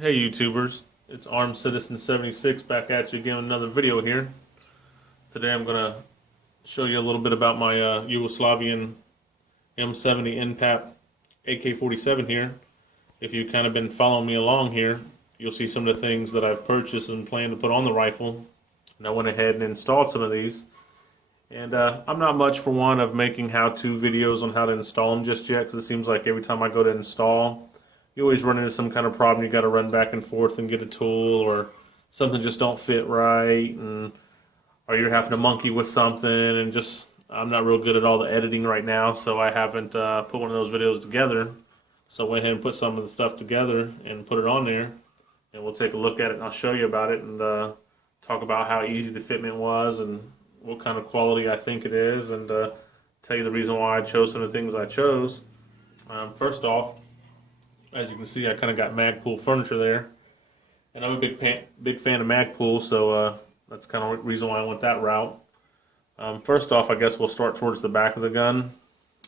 Hey YouTubers, it's Armed Citizen 76 back at you again with another video here. Today I'm going to show you a little bit about my Yugoslavian M70 PAP AK47 here. If you've kind of been following me along here, you'll see some of the things that I've purchased and plan to put on the rifle. And I went ahead and installed some of these. And I'm not much for one of making how-to videos on how to install them just yet, because it seems like every time I go to install, you always run into some kind of problem. You got to run back and forth and get a tool, or something just don't fit right, or you're having to monkey with something, and just I'm not real good at all the editing right now, so I haven't put one of those videos together. So I went ahead and put some of the stuff together and put it on there, and we'll take a look at it and I'll show you about it and talk about how easy the fitment was and what kind of quality I think it is, and tell you the reason why I chose some of the things I chose. First off, as you can see, I kind of got Magpul furniture there, and I'm a big fan of Magpul, so that's kind of the reason why I went that route. First off, I guess we'll start towards the back of the gun.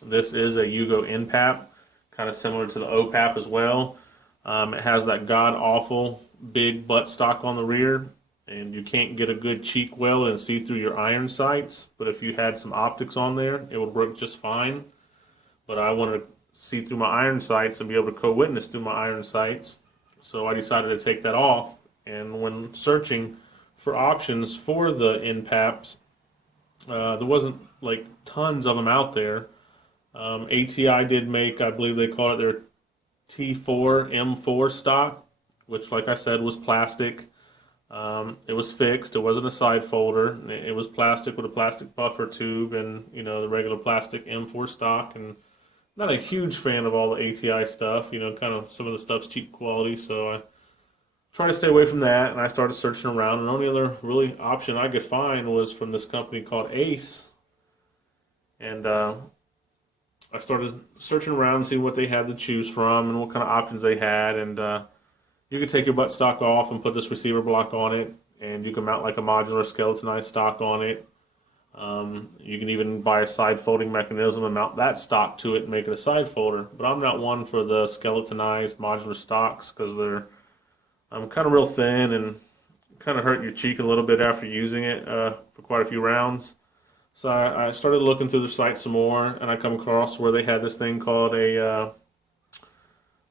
This is a Yugo PAP, kind of similar to the OPAP as well. It has that god-awful big buttstock on the rear, and you can't get a good cheek weld and see through your iron sights, but if you had some optics on there, it would work just fine. But I wanted to see through my iron sights and be able to co-witness through my iron sights, so I decided to take that off. And when searching for options for the PAPs, there wasn't like tons of them out there. ATI did make, I believe they call it their T4 M4 stock, which, like I said, was plastic. It was fixed. It wasn't a side folder. It was plastic with a plastic buffer tube, and the regular plastic M4 stock. And not a huge fan of all the ATI stuff. Kind of some of the stuff's cheap quality, so I try to stay away from that. And I started searching around, and the only other really option I could find was from this company called Ace. And I started searching around and seeing what they had to choose from and what kind of options they had. And you could take your buttstock off and put this receiver block on it, and you can mount like a modular skeletonized stock on it. You can even buy a side folding mechanism and mount that stock to it and make it a side folder. But I'm not one for the skeletonized modular stocks, because they're kind of real thin and kind of hurt your cheek a little bit after using it for quite a few rounds. So I started looking through the site some more, and I come across where they had this thing called a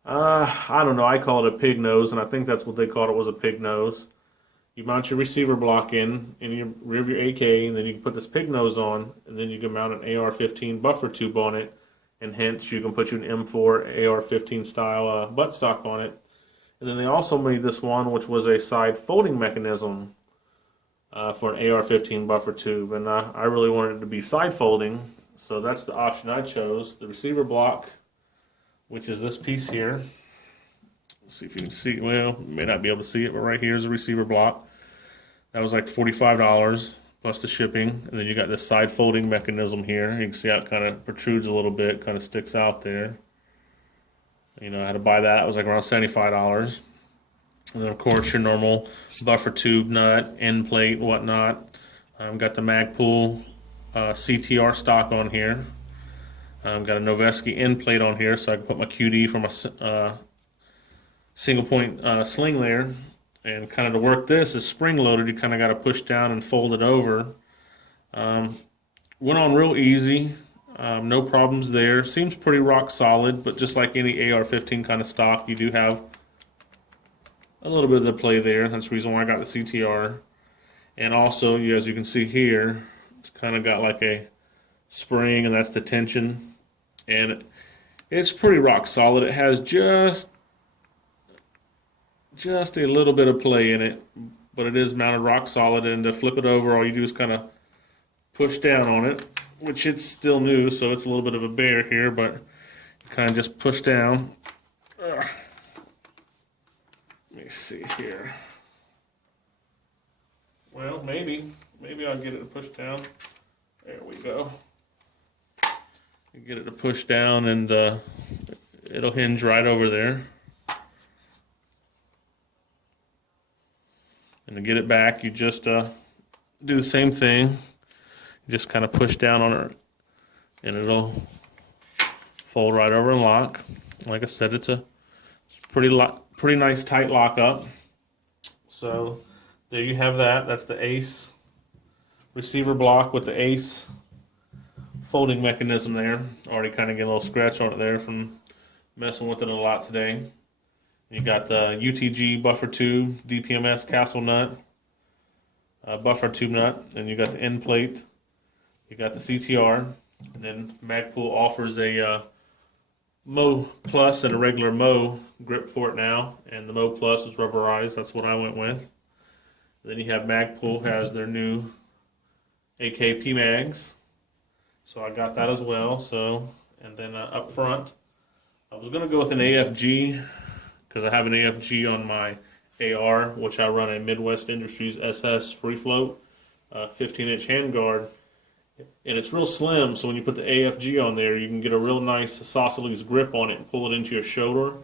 I don't know, I call it a pig nose, and I think that's what they called it, was a pig nose. You mount your receiver block in your rear of your AK, and then you can put this pig nose on, and then you can mount an AR-15 buffer tube on it, and hence you can put you an M4 AR-15 style buttstock on it. And then they also made this one, which was a side folding mechanism for an AR-15 buffer tube, and I really wanted it to be side folding, so that's the option I chose. The receiver block, which is this piece here. Let's see if you can see. Well, you may not be able to see it, but right here is a receiver block. That was like $45 plus the shipping. And then you got this side folding mechanism here. You can see how it kind of protrudes a little bit, kind of sticks out there. I had to buy that. It was like around $75. And then, of course, your normal buffer tube nut, end plate, whatnot. I've got the Magpul CTR stock on here. I've got a Noveski end plate on here, so I can put my QD from a single point sling there. And kind of to work this is spring loaded. You kind of got to push down and fold it over. Went on real easy. No problems there. Seems pretty rock solid, but just like any AR-15 kind of stock, you do have a little bit of the play there. That's the reason why I got the CTR. And also, as you can see here, it's kind of got like a spring, and that's the tension. And it's pretty rock solid. It has just a little bit of play in it, but it is mounted rock solid. And to flip it over, all you do is kind of push down on it, which it's still new, so it's a little bit of a bear here, but you kind of just push down. Let me see here. Well, maybe I'll get it to push down. There we go. You get it to push down, and it'll hinge right over there. And to get it back, you just do the same thing. You just kind of push down on it, and it'll fold right over and lock. Like I said, it's pretty pretty nice tight lockup. So there you have that. That's the Ace receiver block with the Ace folding mechanism there. Already kind of get a little scratch on it there from messing with it a lot today. You got the UTG buffer tube, DPMS castle nut, buffer tube nut, and you got the end plate. You got the CTR, and then Magpul offers a Mo Plus and a regular Mo grip for it now, and the Mo Plus is rubberized. That's what I went with. Then you have Magpul has their new AKP mags, so I got that as well. So, and then up front, I was going to go with an AFG because I have an AFG on my AR, which I run a Midwest Industries SS free float 15-inch handguard, and it's real slim. So when you put the AFG on there, you can get a real nice isosceles grip on it and pull it into your shoulder.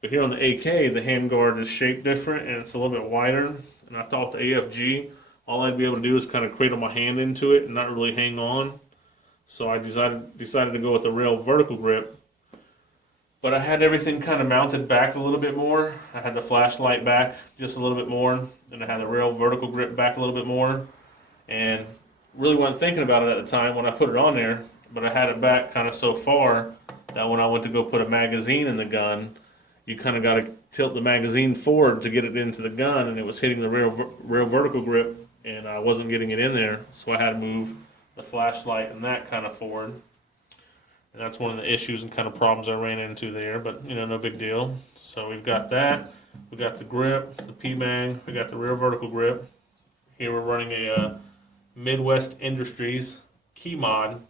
But here on the AK, the handguard is shaped different and it's a little bit wider. And I thought the AFG, all I'd be able to do is kind of cradle my hand into it and not really hang on. So I decided to go with the real vertical grip. But I had everything kind of mounted back a little bit more. I had the flashlight back just a little bit more. Then I had the real vertical grip back a little bit more. And really wasn't thinking about it at the time when I put it on there. But I had it back kind of so far that when I went to go put a magazine in the gun, you kind of got to tilt the magazine forward to get it into the gun. And it was hitting the real vertical grip. And I wasn't getting it in there. So I had to move the flashlight and that kind of forward. And that's one of the issues and kind of problems I ran into there, but you know, no big deal. So we've got that. We got the grip, the P-Mag. We got the rear vertical grip. Here we're running a Midwest Industries key mod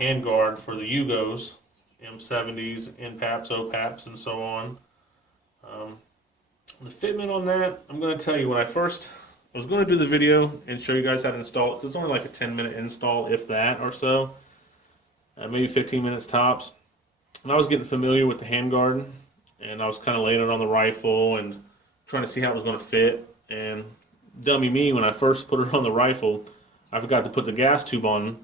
handguard for the Yugos, M70s, NPAPs, OPAPs, and so on. The fitment on that, I'm going to tell you, when I was going to do the video and show you guys how to install it, because it's only like a 10-minute install, if that, or so. Maybe 15 minutes tops. And I was getting familiar with the handguard, and I was kind of laying it on the rifle and trying to see how it was going to fit. And dummy me, when I first put it on the rifle, I forgot to put the gas tube on.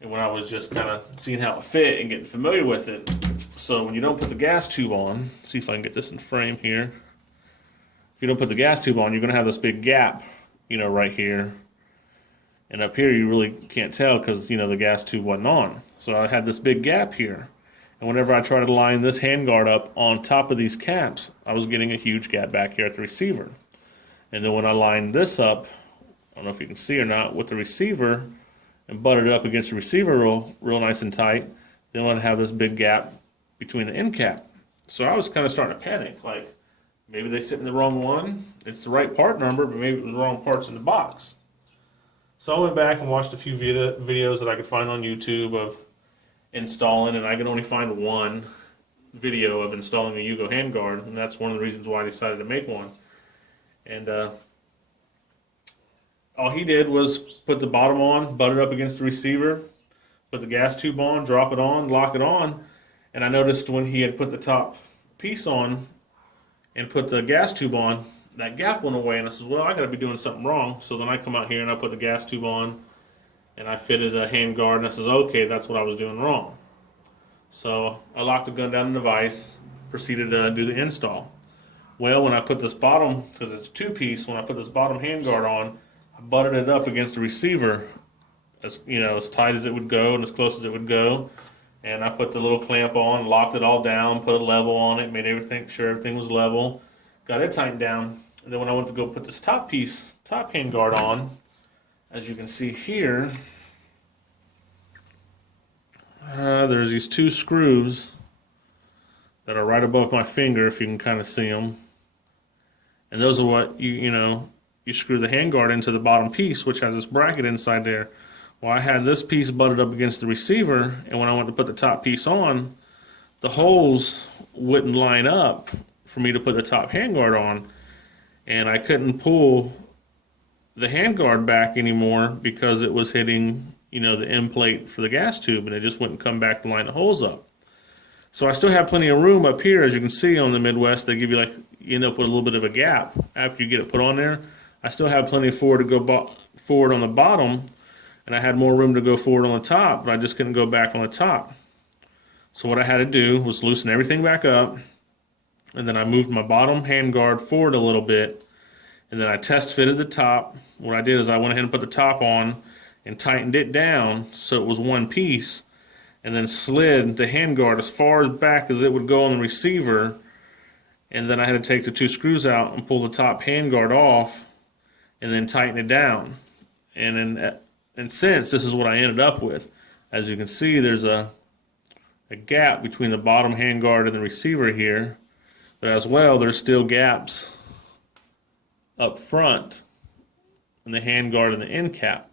And when I was just kind of seeing how it fit and getting familiar with it, so when you don't put the gas tube on, see if I can get this in frame here. If you don't put the gas tube on, you're going to have this big gap, you know, right here. And up here you really can't tell because, you know, the gas tube wasn't on. So I had this big gap here. And whenever I tried to line this handguard up on top of these caps, I was getting a huge gap back here at the receiver. And then when I lined this up, I don't know if you can see or not, with the receiver and butted it up against the receiver real nice and tight, then I'd have this big gap between the end cap. So I was kind of starting to panic, like maybe they sit in the wrong one. It's the right part number, but maybe it was the wrong parts in the box. So I went back and watched a few videos that I could find on YouTube of installing, and I could only find one video of installing a Yugo handguard, and that's one of the reasons why I decided to make one. And all he did was put the bottom on, butt it up against the receiver, put the gas tube on, drop it on, lock it on, and I noticed when he had put the top piece on and put the gas tube on, that gap went away, and I said, well, I got to be doing something wrong. So then I come out here and I put the gas tube on, and I fitted a handguard, and I says, okay, that's what I was doing wrong. So I locked the gun down in the vise, proceeded to do the install. Well, when I put this bottom, because it's two-piece, when I put this bottom handguard on, I butted it up against the receiver, as you know, as tight as it would go and as close as it would go. And I put the little clamp on, locked it all down, put a level on it, made sure everything was level, got it tightened down. And then when I went to go put this top handguard on, as you can see here, there's these two screws that are right above my finger, if you can kind of see them. And those are what you screw the handguard into the bottom piece, which has this bracket inside there. Well, I had this piece butted up against the receiver, and when I went to put the top piece on, the holes wouldn't line up for me to put the top handguard on. And I couldn't pull the handguard back anymore because it was hitting, the end plate for the gas tube, and it just wouldn't come back to line the holes up. So I still have plenty of room up here. As you can see on the Midwest, they give you you end up with a little bit of a gap after you get it put on there. I still have plenty of forward to go forward on the bottom, and I had more room to go forward on the top, but I just couldn't go back on the top. So what I had to do was loosen everything back up, and then I moved my bottom handguard forward a little bit, and then I test fitted the top. What I did is I went ahead and put the top on and tightened it down so it was one piece, and then slid the handguard as far as back as it would go on the receiver, and then I had to take the 2 screws out and pull the top handguard off and then tighten it down. And since this is what I ended up with, as you can see, there's a gap between the bottom handguard and the receiver here, but as well there's still gaps up front in the handguard and the end cap.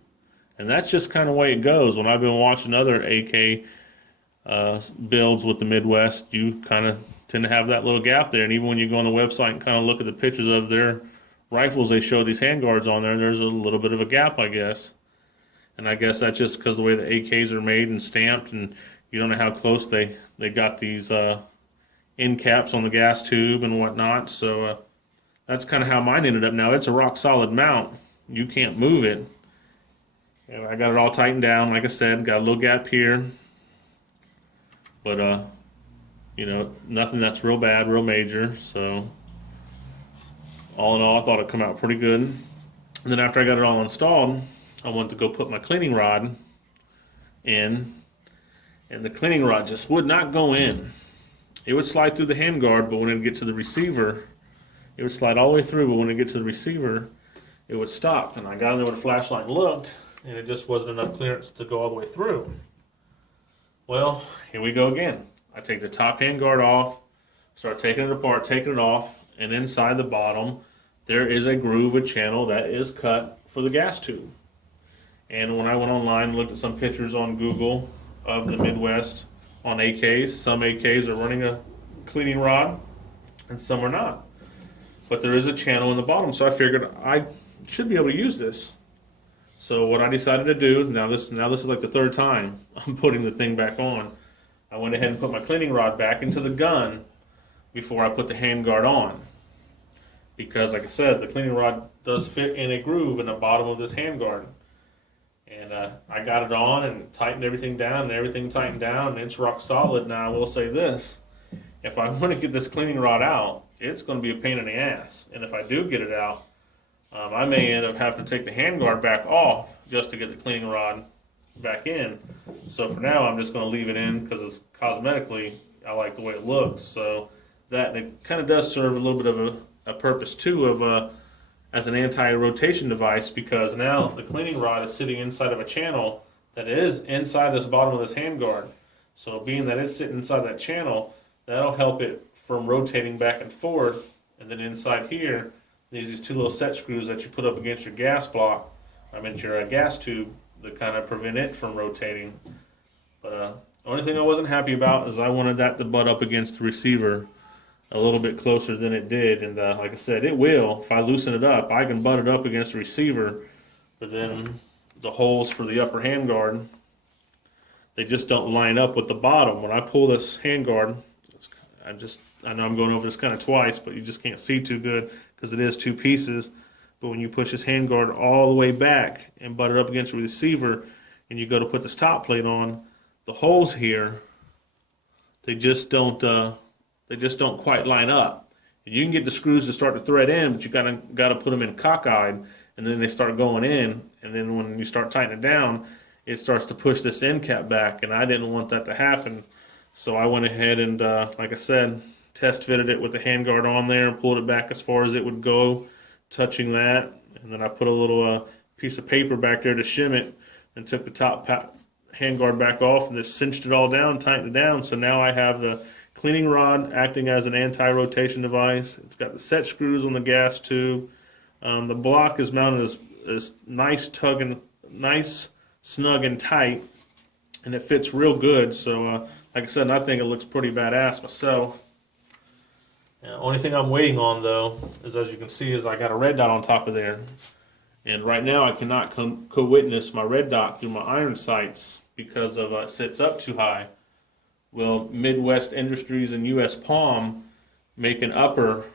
And that's just kind of the way it goes. When I've been watching other AK builds with the Midwest, you kind of tend to have that little gap there. And even when you go on the website and kind of look at the pictures of their rifles, they show these handguards on there, there's a little bit of a gap, I guess. And I guess that's just because the way the AKs are made and stamped, and you don't know how close they got these end caps on the gas tube and whatnot. So that's kind of how mine ended up. Now, it's a rock solid mount. You can't move it. And I got it all tightened down, like I said, got a little gap here. But, you know, nothing that's real bad, real major. So, all in all, I thought it'd come out pretty good. And then after I got it all installed, I went to go put my cleaning rod in, and the cleaning rod just would not go in. It would slide through the handguard, but when it would get to the receiver, it would slide all the way through, but when it would get to the receiver, it would stop. And I got in there with a flashlight and looked, and it just wasn't enough clearance to go all the way through. Well, here we go again. I take the top handguard off, start taking it apart, taking it off, and inside the bottom, there is a groove, a channel that is cut for the gas tube. And when I went online and looked at some pictures on Google of the Midwest on AKs, some AKs are running a cleaning rod and some are not. But there is a channel in the bottom, so I figured I should be able to use this. So what I decided to do, now this is like the 3rd time I'm putting the thing back on. I went ahead and put my cleaning rod back into the gun before I put the handguard on. Because like I said, the cleaning rod does fit in a groove in the bottom of this handguard. And I got it on and tightened everything down, and everything tightened down, and it's rock solid. Now I will say this, if I want to get this cleaning rod out, it's going to be a pain in the ass. And if I do get it out, I may end up having to take the handguard back off just to get the cleaning rod back in. So for now, I'm just going to leave it in because it's cosmetically, I like the way it looks. So that, and it kind of does serve a little bit of a purpose too of as an anti-rotation device, because now the cleaning rod is sitting inside of a channel that is inside this bottom of this handguard. So being that it's sitting inside that channel, that'll help it from rotating back and forth. And then inside here, there's these 2 little set screws that you put up against your gas block, your gas tube, that kind of prevent it from rotating. But the only thing I wasn't happy about is I wanted that to butt up against the receiver a little bit closer than it did. And like I said, it will. If I loosen it up, I can butt it up against the receiver. But then the holes for the upper handguard, they just don't line up with the bottom. When I pull this handguard, I know I'm going over this kind of twice, but you just can't see too good because it is 2 pieces. But when you push this handguard all the way back and butt it up against the receiver, and you go to put this top plate on, the holes here, they just don't quite line up. And you can get the screws to start to thread in, but you gotta put them in cockeyed, and then they start going in. And then when you start tightening it down, it starts to push this end cap back, and I didn't want that to happen. So I went ahead and, like I said, test fitted it with the handguard on there and pulled it back as far as it would go, touching that. And then I put a little piece of paper back there to shim it, and took the top handguard back off and just cinched it all down, tightened it down. So now I have the cleaning rod acting as an anti-rotation device. It's got the set screws on the gas tube. The block is mounted as nice, snug and tight, and it fits real good. So like I said, I think it looks pretty badass myself. The only thing I'm waiting on, though, is, as you can see, is I got a red dot on top of there. And right now I cannot co-witness my red dot through my iron sights because of it sits up too high. Well, Midwest Industries and US Palm make an upper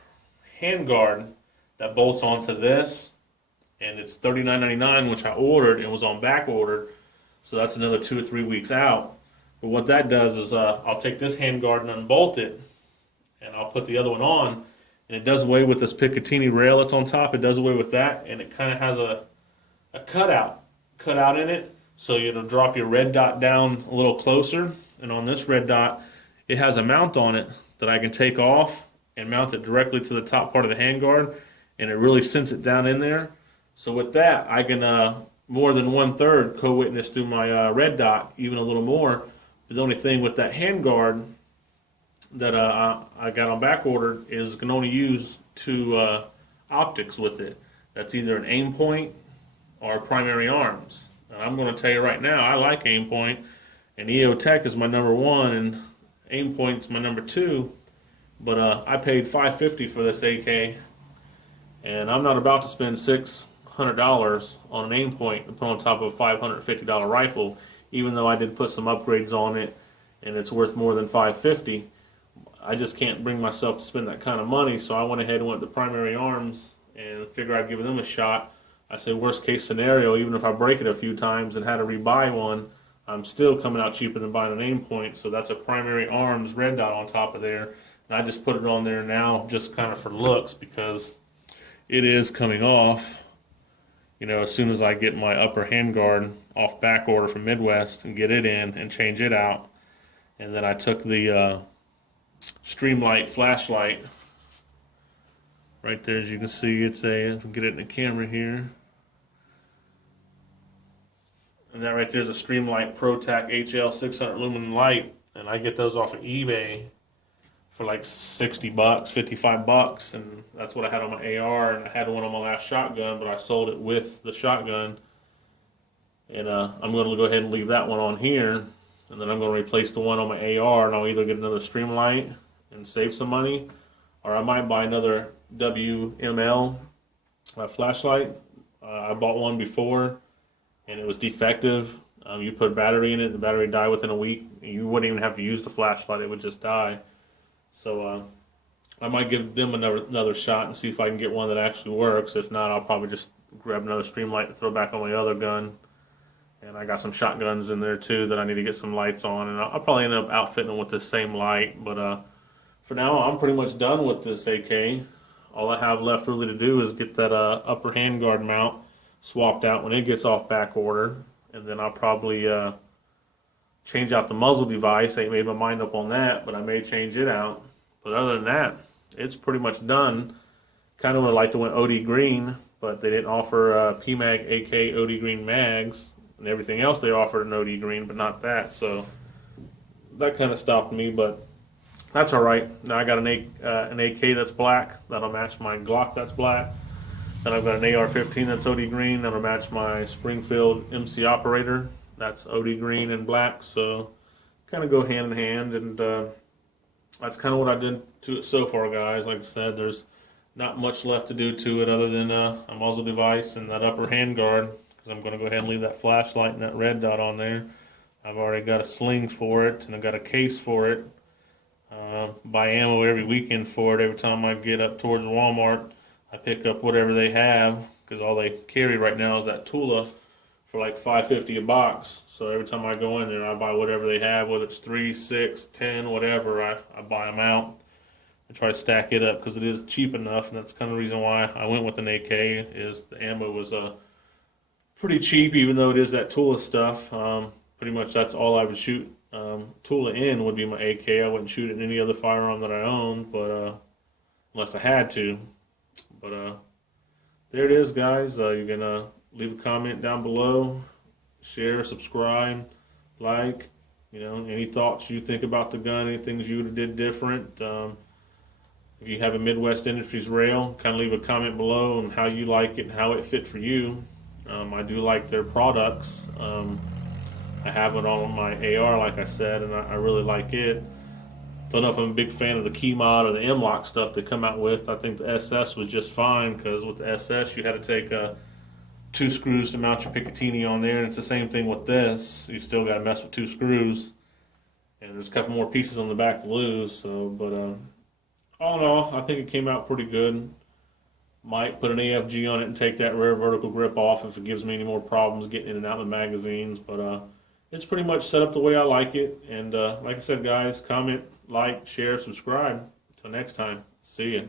handguard that bolts onto this, and it's $39.99, which I ordered and was on back order. So that's another 2 or 3 weeks out. But what that does is I'll take this handguard and unbolt it, and I'll put the other one on, and it does away with this Picatinny rail that's on top. It does away with that, and it kind of has a cutout in it, so it'll drop your red dot down a little closer. And on this red dot, it has a mount on it that I can take off and mount it directly to the top part of the handguard, and it really sinks it down in there. So with that, I can more than 1/3 co-witness through my red dot, even a little more. But the only thing with that handguard that I got on back order is can only use 2 optics with it. That's either an aim point or primary arms. And I'm going to tell you right now, I like aim point, and EOTech is my number 1, and aim point's my number 2. But I paid $550 for this AK, and I'm not about to spend $600 on an aim point to put on top of a $550 rifle, even though I did put some upgrades on it, and it's worth more than $550. I just can't bring myself to spend that kind of money, so I went ahead and went to primary arms and figured I'd give them a shot. I say worst case scenario, even if I break it a few times and had to rebuy one, I'm still coming out cheaper than buying an aim point. So that's a primary arms red dot on top of there. And I just put it on there now just kind of for looks, because it is coming off, you know, as soon as I get my upper handguard off back order from Midwest and get it in and change it out. And then I took the Streamlight flashlight right there, as you can see. It's a, get it in the camera here, and that right there is a Streamlight ProTac HL 600 lumen light, and I get those off of eBay for like $60, 55 bucks, and that's what I had on my AR, and I had one on my last shotgun, but I sold it with the shotgun, and I'm going to go ahead and leave that one on here. And then I'm going to replace the one on my AR, and I'll either get another Streamlight and save some money, or I might buy another WML flashlight. I bought one before, and it was defective. You put a battery in it, the battery died within a week. You wouldn't even have to use the flashlight, it would just die. So I might give them another shot and see if I can get one that actually works. If not, I'll probably just grab another Streamlight to throw back on my other gun. And I got some shotguns in there too that I need to get some lights on, and I'll probably end up outfitting them with the same light. But for now, I'm pretty much done with this AK. All I have left really to do is get that upper handguard mount swapped out when it gets off back order, and then I'll probably change out the muzzle device. I ain't made my mind up on that, but I may change it out. But other than that, it's pretty much done. Kind of would like to went OD green, but they didn't offer PMag AK OD green mags. And everything else they offered an OD green, but not that. So that kind of stopped me, but that's all right. Now I got an AK that's black that'll match my Glock that's black. Then I've got an AR-15 that's OD green that'll match my Springfield MC Operator that's OD green and black. So kind of go hand in hand, and that's kind of what I did to it so far, guys. Like I said, there's not much left to do to it other than a muzzle device and that upper handguard. I'm going to go ahead and leave that flashlight and that red dot on there. I've already got a sling for it, and I've got a case for it. Buy ammo every weekend for it. Every time I get up towards Walmart, I pick up whatever they have, because all they carry right now is that Tula for like $5.50 a box. So every time I go in there, I buy whatever they have, whether it's 3, 6, 10, whatever. I buy them out and try to stack it up, because it is cheap enough, and that's kind of the reason why I went with an AK. Is the ammo was pretty cheap, even though it is that Tula stuff. Pretty much that's all I would shoot Tula in would be my AK. I wouldn't shoot it in any other firearm that I own, but unless I had to. But there it is, guys. You can leave a comment down below, share, subscribe, like. You know, any thoughts you think about the gun, any things you would have did different. If you have a Midwest Industries rail, kind of leave a comment below on how you like it and how it fit for you. I do like their products. I have it on my AR, like I said, and I really like it. Don't know if I'm a big fan of the key mod or the M-Lock stuff they come out with. I think the SS was just fine, because with the SS you had to take 2 screws to mount your Picatinny on there, and it's the same thing with this. You still got to mess with 2 screws, and there's a couple more pieces on the back to lose. So, but all in all, I think it came out pretty good. Might put an AFG on it and take that rear vertical grip off if it gives me any more problems getting in and out of the magazines. But it's pretty much set up the way I like it. And like I said, guys, comment, like, share, subscribe. Till next time, see ya.